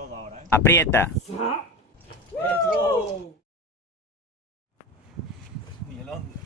todo ahora, ¿eh? Aprieta. ¡Eso! Ni el onda.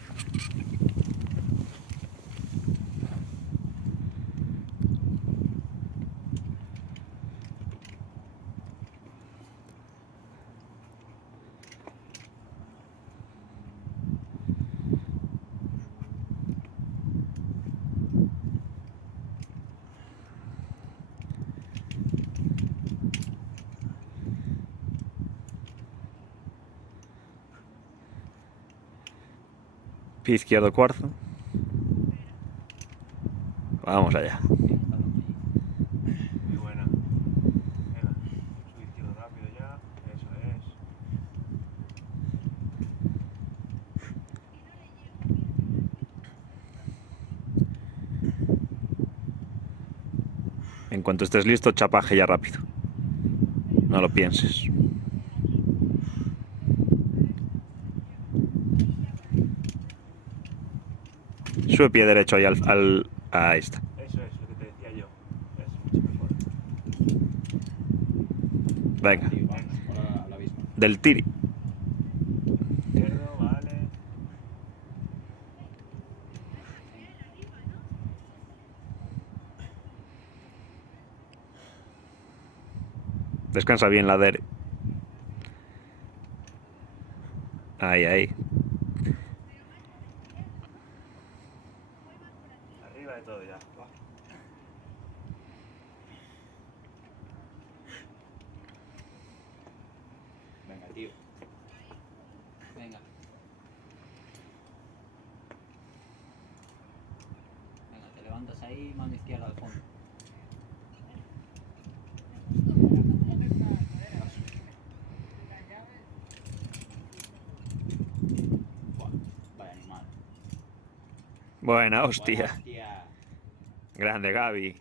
Pie izquierdo cuarzo. Vamos allá. Muy buena. Venga, sube izquierdo rápido ya. Eso es. En cuanto estés listo, chapaje ya rápido. No lo pienses. Sube pie derecho ahí ahí está. Eso es lo que te decía yo. Es mucho mejor. Venga. Sí, vamos, ahora al abismo. Del tiri. Izquierdo, vale. Descansa bien la dere. Ahí, ahí. Arriba de todo ya. Va. Venga, tío. Venga. Venga, te levantas ahí, mano izquierda al fondo. Buah, vaya animal. Buena hostia. Hostia. Grande, Gaby.